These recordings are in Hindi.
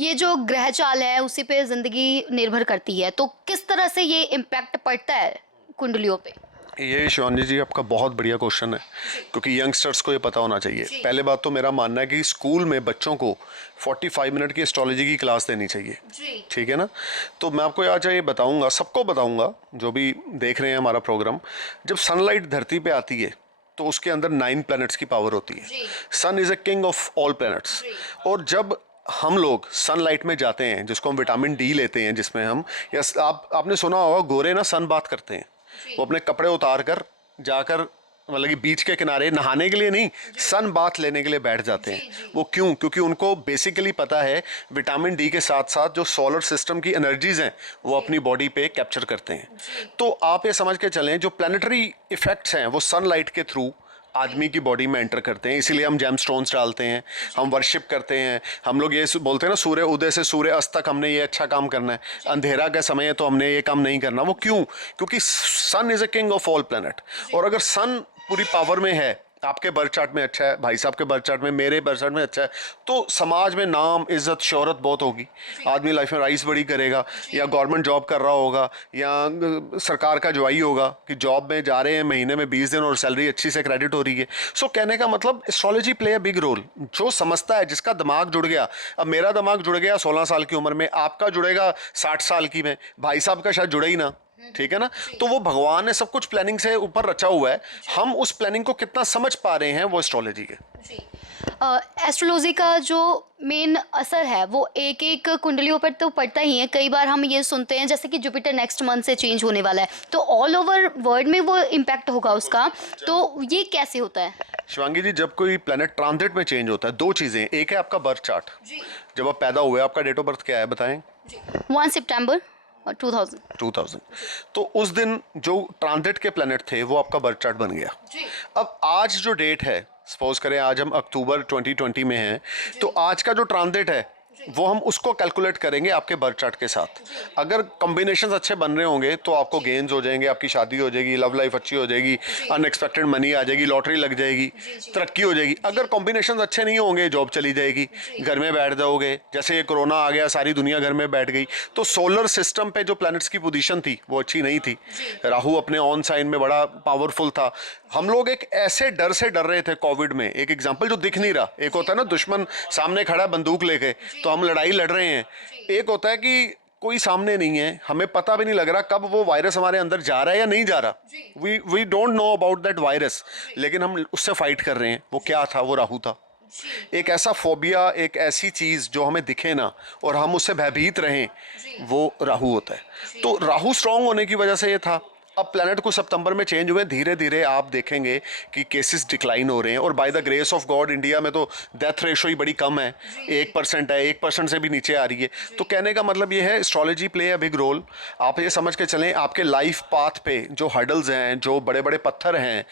ये जो ग्रह चाल है उसी पे ज़िंदगी निर्भर करती है, तो किस तरह से ये इम्पैक्ट पड़ता है कुंडलियों पे? ये शिवानी जी आपका बहुत बढ़िया क्वेश्चन है, क्योंकि यंगस्टर्स को ये पता होना चाहिए। पहले बात तो मेरा मानना है कि स्कूल में बच्चों को 45 मिनट की एस्ट्रोलॉजी की क्लास देनी चाहिए। ठीक है ना? तो मैं आपको आज ये बताऊंगा, सबको बताऊंगा जो भी देख रहे हैं हमारा प्रोग्राम। जब सनलाइट धरती पे आती है तो उसके अंदर 9 प्लैनेट्स की पावर होती है। Sun is a king of all planets. और जब हम लोग सनलाइट में जाते हैं, जिसको हम विटामिन डी लेते हैं, जिसमें हम या आपने सुना होगा गोरे ना सन बात करते हैं। वो अपने कपड़े उतार कर जाकर मतलब कि बीच के किनारे नहाने के लिए नहीं, सन बाथ लेने के लिए बैठ जाते हैं। वो क्यों? क्योंकि उनको बेसिकली पता है विटामिन डी के साथ साथ जो सोलर सिस्टम की एनर्जीज हैं वो अपनी बॉडी पे कैप्चर करते हैं। तो आप ये समझ के चलें, जो प्लानिटरी इफेक्ट्स हैं वो सनलाइट के थ्रू आदमी की बॉडी में एंटर करते हैं। इसीलिए हम जेम स्टोन्स डालते हैं, हम वर्शिप करते हैं। हम लोग ये बोलते हैं ना, सूर्य उदय से सूर्य अस्त तक हमने ये अच्छा काम करना है, अंधेरा का समय है तो हमने ये काम नहीं करना। वो क्यों? क्योंकि sun is a king of all planet. और अगर सन पूरी पावर में है, आपके बर्थ चार्ट में अच्छा है, भाई साहब के बर्थ चार्ट में, मेरे बर्थ चार्ट में अच्छा है, तो समाज में नाम इज्जत शोहरत बहुत होगी। आदमी लाइफ में राइस बड़ी करेगा, या गवर्नमेंट जॉब कर रहा होगा, या सरकार का जवाई होगा कि जॉब में जा रहे हैं, महीने में 20 दिन और सैलरी अच्छी से क्रेडिट हो रही है। सो कहने का मतलब astrology play a big role. जो समझता है, जिसका दिमाग जुड़ गया, अब मेरा दिमाग जुड़ गया 16 साल की उम्र में, आपका जुड़ेगा 60 साल की में, भाई साहब का शायद जुड़े ही ना। ठीक है ना? तो वो भगवान ने सब कुछ प्लानिंग से ऊपर रचा हुआ है। हम उस प्लानिंग को कितना समझ पा रहे हैं वो एस्ट्रोलॉजी के। एस्ट्रोलॉजी का जो मेन असर है वो एक एक कुंडलियों पर तो पड़ता ही है। कई बार हम ये सुनते हैं जैसे कि जुपिटर नेक्स्ट मंथ से चेंज होने वाला है, तो ऑल ओवर वर्ल्ड में वो इम्पैक्ट होगा उसका, तो ये कैसे होता है? शिवांगी जी, जब कोई प्लेनेट ट्रांजिट में चेंज होता है, दो चीजें। एक है आपका बर्थ चार्ट, जब आप पैदा हुए, आपका डेट ऑफ बर्थ क्या है बताएं? 1 सितंबर 2000। तो उस दिन जो ट्रांजिट के प्लेनेट थे वो आपका बर्थ चार्ट बन गया। अब आज जो डेट है, सपोज करें आज हम अक्टूबर 2020 में हैं, तो आज का जो ट्रांजिट है वो हम उसको कैलकुलेट करेंगे आपके बर्थ चार्ट के साथ। अगर कॉम्बिनेशंस अच्छे बन रहे होंगे तो आपको गेन्स हो जाएंगे, आपकी शादी हो जाएगी, लव लाइफ अच्छी हो जाएगी, अनएक्सपेक्टेड मनी आ जाएगी, लॉटरी लग जाएगी, तरक्की हो जाएगी। अगर कॉम्बिनेशंस अच्छे नहीं होंगे, जॉब चली जाएगी, घर में बैठ जाओगे। जैसे ये कोरोना आ गया, सारी दुनिया घर में बैठ गई। तो सोलर सिस्टम पे जो प्लैनेट्स की पोजीशन थी वो अच्छी नहीं थी। राहु अपने ऑन साइन में बड़ा पावरफुल था। हम लोग एक ऐसे डर से डर रहे थे कोविड में, एक एग्जाम्पल जो दिख नहीं रहा। एक होता है ना दुश्मन सामने खड़ा है बंदूक लेके, तो हम लड़ाई लड़ रहे हैं। एक होता है कि कोई सामने नहीं है, हमें पता भी नहीं लग रहा कब वो वायरस हमारे अंदर जा रहा है या नहीं जा रहा। We don't know about that virus, लेकिन हम उससे फाइट कर रहे हैं। वो क्या था? वो राहु था। एक ऐसा फोबिया, एक ऐसी चीज जो हमें दिखे ना और हम उससे भयभीत रहें, वो राहु होता है। तो राहु स्ट्रांग होने की वजह से ये था। अब प्लेनेट को सितंबर में चेंज हुए, धीरे धीरे आप देखेंगे कि केसेस डिक्लाइन हो रहे हैं। और by the grace of God India में तो डेथ रेशो ही बड़ी कम है, 1% है, 1% से भी नीचे आ रही है। तो कहने का मतलब ये है, astrology play a big role. आप ये समझ के चलें, आपके लाइफ पाथ पे जो हर्डल्स हैं, जो बड़े बड़े पत्थर हैं,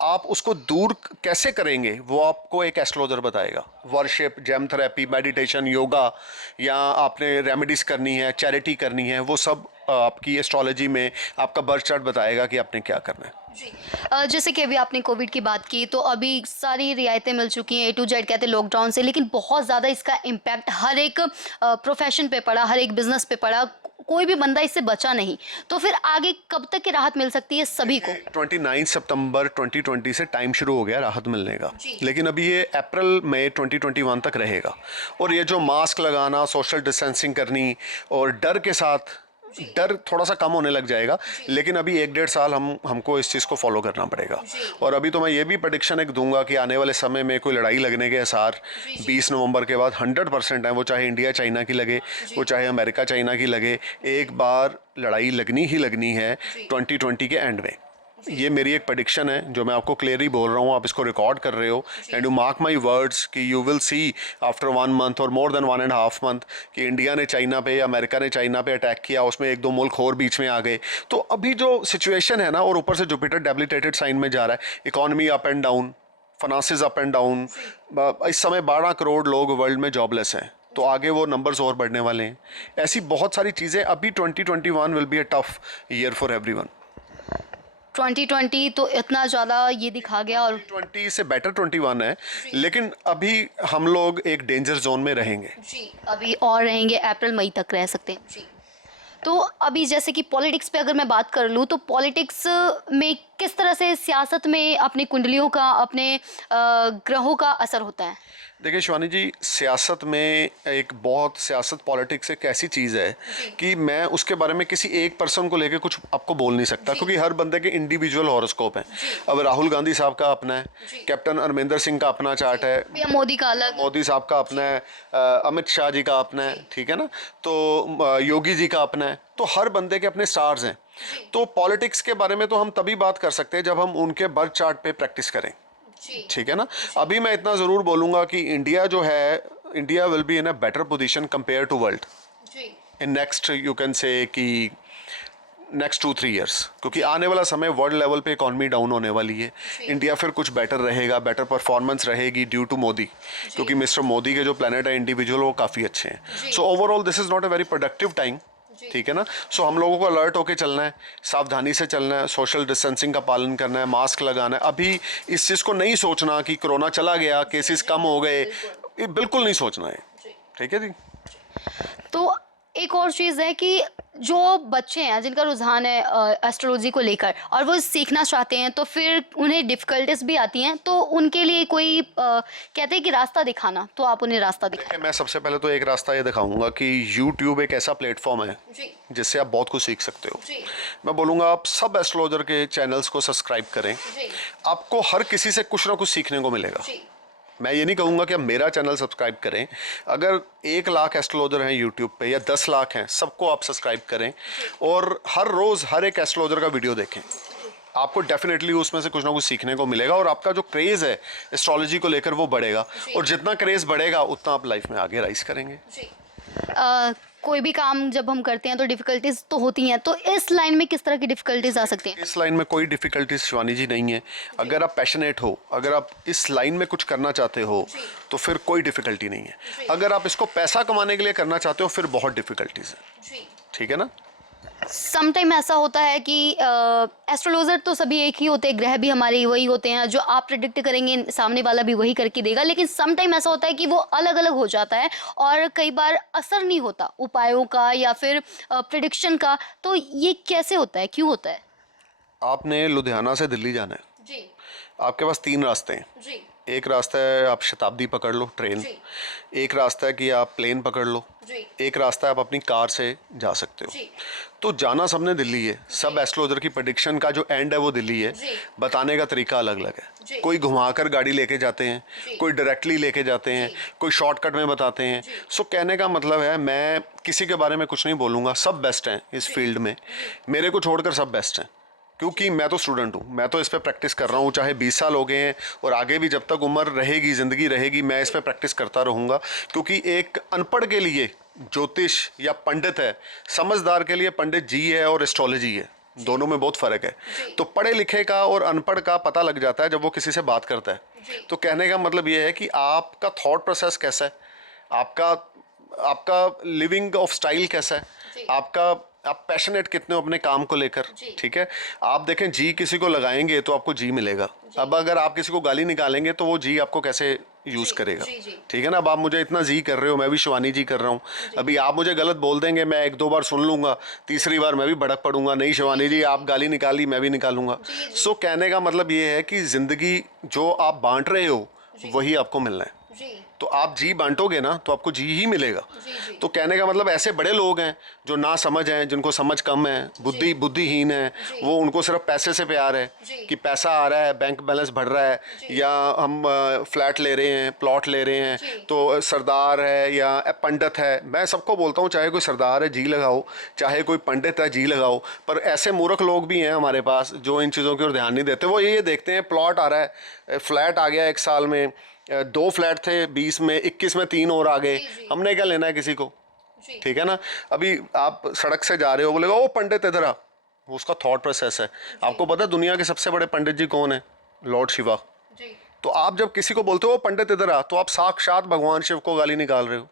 आप उसको दूर कैसे करेंगे वो आपको एक एस्ट्रोलॉजर बताएगा। Worship, gem therapy, meditation, yoga, या आपने रेमेडीज करनी है, चैरिटी करनी है, वो सब आपकी एस्ट्रोलॉजी में आपका बर्थ चार्ट बताएगा कि आपने क्या करना है। जैसे कि अभी आपने कोविड की बात की, तो अभी सारी रियायतें मिल चुकी हैं, A to Z कहते हैं लॉकडाउन से, लेकिन बहुत ज़्यादा इसका इम्पैक्ट हर एक प्रोफेशन पे पड़ा, हर एक बिजनेस पे पड़ा। कोई भी बंदा इससे बचा नहीं। तो फिर आगे कब तक की राहत मिल सकती है सभी को? 29 सितंबर 2020 से टाइम शुरू हो गया राहत मिलने का, लेकिन अभी ये अप्रैल मई 2021 तक रहेगा। और ये जो मास्क लगाना, सोशल डिस्टेंसिंग करनी और डर के साथ, डर थोड़ा सा कम होने लग जाएगा, लेकिन अभी 1-1.5 साल हमको इस चीज़ को फॉलो करना पड़ेगा। और अभी तो मैं ये भी प्रेडिक्शन एक दूंगा कि आने वाले समय में कोई लड़ाई लगने के आसार 20 नवंबर के बाद 100% है। वो चाहे इंडिया चाइना की लगे, वो चाहे अमेरिका चाइना की लगे, एक बार लड़ाई लगनी ही लगनी है 2020 के एंड में। ये मेरी एक प्रेडिक्शन है जो मैं आपको क्लियरली बोल रहा हूँ। आप इसको रिकॉर्ड कर रहे हो, and you mark my words कि you will see after 1 month और मोर देन 1.5 मंथ कि इंडिया ने चाइना पे या अमेरिका ने चाइना पे अटैक किया, उसमें 1-2 मुल्क और बीच में आ गए। तो अभी जो सिचुएशन है ना, और ऊपर से जुपिटर डेबिलिटेटेड साइन में जा रहा है, economy up and down, finances up and down. इस समय 12 करोड़ लोग वर्ल्ड में जॉबलेस हैं, तो आगे वो नंबर्स और बढ़ने वाले हैं। ऐसी बहुत सारी चीज़ें। अभी 2021 will be a tough year for everyone. 2020 तो इतना ज़्यादा ये दिखा गया और 20 से बेटर 21 है, लेकिन अभी हम लोग एक डेंजर जोन में रहेंगे। जी अभी और रहेंगे, अप्रैल मई तक रह सकते हैं। जी तो अभी जैसे कि पॉलिटिक्स पे अगर मैं बात कर लूँ तो पॉलिटिक्स में किस तरह से सियासत में अपनी कुंडलियों का, अपने ग्रहों का असर होता है? देखिए शिवानी जी, सियासत में सियासत पॉलिटिक्स एक ऐसी चीज़ है कि मैं उसके बारे में किसी एक पर्सन को लेके कुछ आपको बोल नहीं सकता, क्योंकि हर बंदे के इंडिविजुअल हॉरोस्कोप हैं। अब राहुल गांधी साहब का अपना है, कैप्टन अमरिंदर सिंह का अपना चार्ट है, पीएम मोदी का अलग, मोदी साहब का अपना है, अमित शाह जी का अपना है, ठीक है ना, तो योगी जी का अपना है, तो हर बंदे के अपने स्टार्स हैं। तो पॉलिटिक्स के बारे में तो हम तभी बात कर सकते हैं जब हम उनके बर्थ चार्ट पे प्रैक्टिस करें, ठीक है ना। अभी मैं इतना ज़रूर बोलूँगा कि इंडिया जो है, India will be in a better position compare to world in next, you can say कि नेक्स्ट 2-3 ईयर्स, क्योंकि आने वाला समय वर्ल्ड लेवल पे इकॉनमी डाउन होने वाली है। इंडिया फिर कुछ बेटर रहेगा, बेटर परफॉर्मेंस रहेगी ड्यू टू मोदी, क्योंकि मिस्टर मोदी के जो प्लानट है इंडिविजुअल वो काफ़ी अच्छे हैं। So overall this is not a very productive time, ठीक है ना। सो हम लोगों को अलर्ट होकर चलना है, सावधानी से चलना है, सोशल डिस्टेंसिंग का पालन करना है, मास्क लगाना है। अभी इस चीज़ को नहीं सोचना कि कोरोना चला गया, केसेस कम हो गए, ये बिल्कुल नहीं सोचना है, ठीक है जी। तो एक और चीज़ है कि जो बच्चे हैं जिनका रुझान है एस्ट्रोलॉजी को लेकर और वो सीखना चाहते हैं, तो फिर उन्हें डिफ़िकल्टीज भी आती हैं, तो उनके लिए कोई कहते हैं कि रास्ता दिखाना, तो आप उन्हें रास्ता दिखाएं। मैं सबसे पहले तो एक रास्ता ये दिखाऊंगा कि YouTube एक ऐसा प्लेटफॉर्म है जिससे आप बहुत कुछ सीख सकते हो। मैं बोलूँगा आप सब एस्ट्रोलॉजर के चैनल्स को सब्सक्राइब करें, आपको हर किसी से कुछ ना कुछ सीखने को मिलेगा। मैं ये नहीं कहूँगा कि आप मेरा चैनल सब्सक्राइब करें, अगर 1 लाख एस्ट्रोलॉजर हैं यूट्यूब पे या 10 लाख हैं, सबको आप सब्सक्राइब करें और हर रोज़ हर एक एस्ट्रोलॉजर का वीडियो देखें। आपको डेफिनेटली उसमें से कुछ ना कुछ सीखने को मिलेगा और आपका जो क्रेज़ है एस्ट्रोलॉजी को लेकर वो बढ़ेगा, और जितना क्रेज़ बढ़ेगा उतना आप लाइफ में आगे राइज करेंगे। कोई भी काम जब हम करते हैं तो डिफ़िकल्टीज तो होती हैं, तो इस लाइन में किस तरह की डिफ़िकल्टीज आ सकती हैं? इस लाइन में कोई डिफ़िकल्टीज शिवानी जी नहीं है। अगर आप पैशनेट हो, अगर आप इस लाइन में कुछ करना चाहते हो तो फिर कोई डिफ़िकल्टी नहीं है। अगर आप इसको पैसा कमाने के लिए करना चाहते हो फिर बहुत डिफ़िकल्टीज है, ठीक है ना। सम टाइम ऐसा होता है कि एस्ट्रोलॉजर तो सभी एक ही होते हैं, ग्रह भी हमारे वही होते हैं, जो आप प्रिडिक्ट करेंगे सामने वाला भी वही करके देगा, लेकिन सम टाइम ऐसा होता है कि वो अलग अलग हो जाता है और कई बार असर नहीं होता उपायों का या फिर प्रिडिक्शन का। तो ये कैसे होता है, क्यों होता है? आपने लुधियाना से दिल्ली जाना है जी आपके पास 3 रास्ते हैं। जी एक रास्ता है आप शताब्दी पकड़ लो ट्रेन, एक रास्ता है कि आप प्लेन पकड़ लो, एक रास्ता है आप अपनी कार से जा सकते हो। तो जाना सबने दिल्ली है, सब एस्ट्रोलॉजर की प्रेडिक्शन का जो एंड है वो दिल्ली है, बताने का तरीका अलग अलग है। कोई घुमाकर गाड़ी लेके जाते हैं, कोई डायरेक्टली लेके जाते हैं, कोई शॉर्टकट में बताते हैं। सो कहने का मतलब है मैं किसी के बारे में कुछ नहीं बोलूँगा, सब बेस्ट हैं इस फील्ड में, मेरे को छोड़कर सब बेस्ट हैं, क्योंकि मैं तो स्टूडेंट हूँ, मैं तो इस पे प्रैक्टिस कर रहा हूँ, चाहे 20 साल हो गए हैं और आगे भी जब तक उम्र रहेगी, ज़िंदगी रहेगी, मैं इस पे प्रैक्टिस करता रहूँगा। क्योंकि एक अनपढ़ के लिए ज्योतिष या पंडित है, समझदार के लिए पंडित जी है और एस्ट्रोलॉजी है, दोनों में बहुत फ़र्क है। तो पढ़े लिखे का और अनपढ़ का पता लग जाता है जब वो किसी से बात करता है। तो कहने का मतलब ये है कि आपका थॉट प्रोसेस कैसा है, आपका लिविंग ऑफ स्टाइल कैसा है, आप पैशनेट कितने हो अपने काम को लेकर, ठीक है। आप देखें जी किसी को लगाएंगे तो आपको जी मिलेगा, अब अगर आप किसी को गाली निकालेंगे तो वो जी आपको कैसे यूज़ करेगा, ठीक है ना। अब आप मुझे इतना जी कर रहे हो, मैं भी शिवानी जी कर रहा हूँ, अभी आप मुझे गलत बोल देंगे, मैं 1-2 बार सुन लूँगा, तीसरी बार मैं भी भड़क पड़ूंगा, नहीं शिवानी जी आप गाली निकाली मैं भी निकालूंगा। सो कहने का मतलब ये है कि ज़िंदगी जो आप बांट रहे हो वही आपको मिलना है। तो आप जी बांटोगे ना तो आपको जी ही मिलेगा। तो कहने का मतलब ऐसे बड़े लोग हैं जो ना समझ हैं, जिनको समझ कम है, बुद्धिहीन है, वो उनको सिर्फ पैसे से प्यार है कि पैसा आ रहा है, बैंक बैलेंस बढ़ रहा है, या हम फ्लैट ले रहे हैं, प्लॉट ले रहे हैं, तो सरदार है या पंडित है। मैं सबको बोलता हूँ चाहे कोई सरदार है जी लगाओ, चाहे कोई पंडित है जी लगाओ, पर ऐसे मूर्ख लोग भी हैं हमारे पास जो इन चीज़ों की ओर ध्यान नहीं देते। वो ये देखते हैं प्लॉट आ रहा है, फ्लैट आ गया 1 साल में, 2 फ्लैट थे 20 में, 21 में 3 और आ गए, हमने क्या लेना है किसी को, ठीक है ना। अभी आप सड़क से जा रहे हो, बोलेगा ओ पंडित इधर आ, उसका थॉट प्रोसेस है। आपको पता है दुनिया के सबसे बड़े पंडित जी कौन है? लॉर्ड शिवा। तो आप जब किसी को बोलते हो पंडित इधर आ, तो आप साक्षात भगवान शिव को गाली निकाल रहे हो,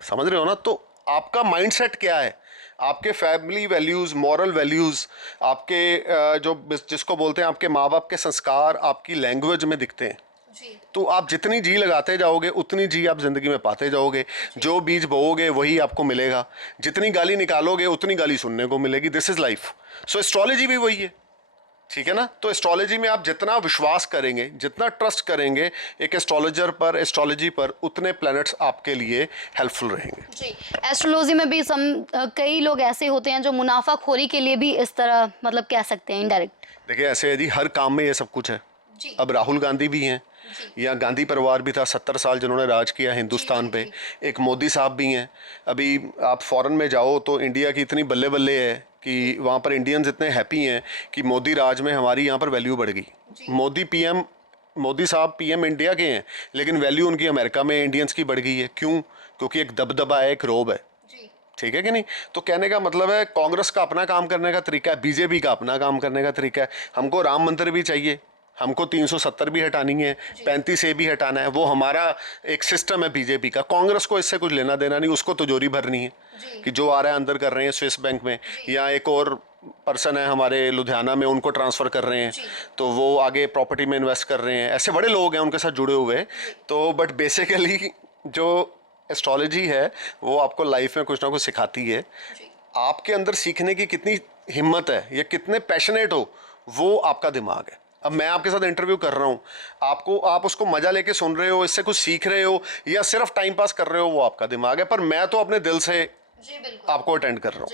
समझ रहे हो ना। तो आपका माइंडसेट क्या है? आपके फैमिली वैल्यूज़, मॉरल वैल्यूज़, आपके जो जिसको बोलते हैं आपके माँ बाप के संस्कार आपकी लैंग्वेज में दिखते हैं। तो आप जितनी जी लगाते जाओगे उतनी जी आप ज़िंदगी में पाते जाओगे। जो बीज बोओगे वही आपको मिलेगा। जितनी गाली निकालोगे उतनी गाली सुनने को मिलेगी। This is life. So astrology भी वही है, ठीक है ना। तो एस्ट्रोलॉजी में आप जितना विश्वास करेंगे, जितना ट्रस्ट करेंगे एक एस्ट्रोलॉजर पर, एस्ट्रोलॉजी पर, उतने प्लैनेट्स आपके लिए हेल्पफुल रहेंगे। जी, एस्ट्रोलॉजी में भी कई लोग ऐसे होते हैं जो मुनाफाखोरी के लिए भी इस तरह मतलब कह सकते हैं इनडायरेक्ट। देखिए ऐसे यदि हर काम में ये सब कुछ है। अब राहुल गांधी भी हैं, या गांधी परिवार भी था 70 साल जिन्होंने राज किया हिंदुस्तान पे। एक मोदी साहब भी हैं। अभी आप फॉरेन में जाओ तो इंडिया की इतनी बल्ले बल्ले है कि वहाँ पर इंडियंस इतने हैप्पी हैं कि मोदी राज में हमारी यहाँ पर वैल्यू बढ़ गई। मोदी साहब पीएम इंडिया के हैं, लेकिन वैल्यू उनकी अमेरिका में इंडियंस की बढ़ गई है। क्यों? क्योंकि एक दबदबा है, एक रोब है। ठीक है कि नहीं। तो कहने का मतलब है कांग्रेस का अपना काम करने का तरीका है, बीजेपी का अपना काम करने का तरीका है। हमको राम मंदिर भी चाहिए, हमको 370 भी हटानी है, 35A भी हटाना है। वो हमारा एक सिस्टम है बीजेपी का। कांग्रेस को इससे कुछ लेना देना नहीं, उसको तिजोरी भरनी है कि जो आ रहा है अंदर कर रहे हैं स्विस बैंक में, या एक और पर्सन है हमारे लुधियाना में उनको ट्रांसफ़र कर रहे हैं तो वो आगे प्रॉपर्टी में इन्वेस्ट कर रहे हैं। ऐसे बड़े लोग हैं उनके साथ जुड़े हुए। तो बट बेसिकली जो एस्ट्रोलॉजी है वो आपको लाइफ में कुछ ना कुछ सिखाती है। आपके अंदर सीखने की कितनी हिम्मत है या कितने पैशनेट हो, वो आपका दिमाग है। अब मैं आपके साथ इंटरव्यू कर रहा हूँ, आप उसको मजा लेके सुन रहे हो, इससे कुछ सीख रहे हो, या सिर्फ टाइम पास कर रहे हो, वो आपका दिमाग है। पर मैं तो अपने दिल से आपको अटेंड कर रहा हूँ।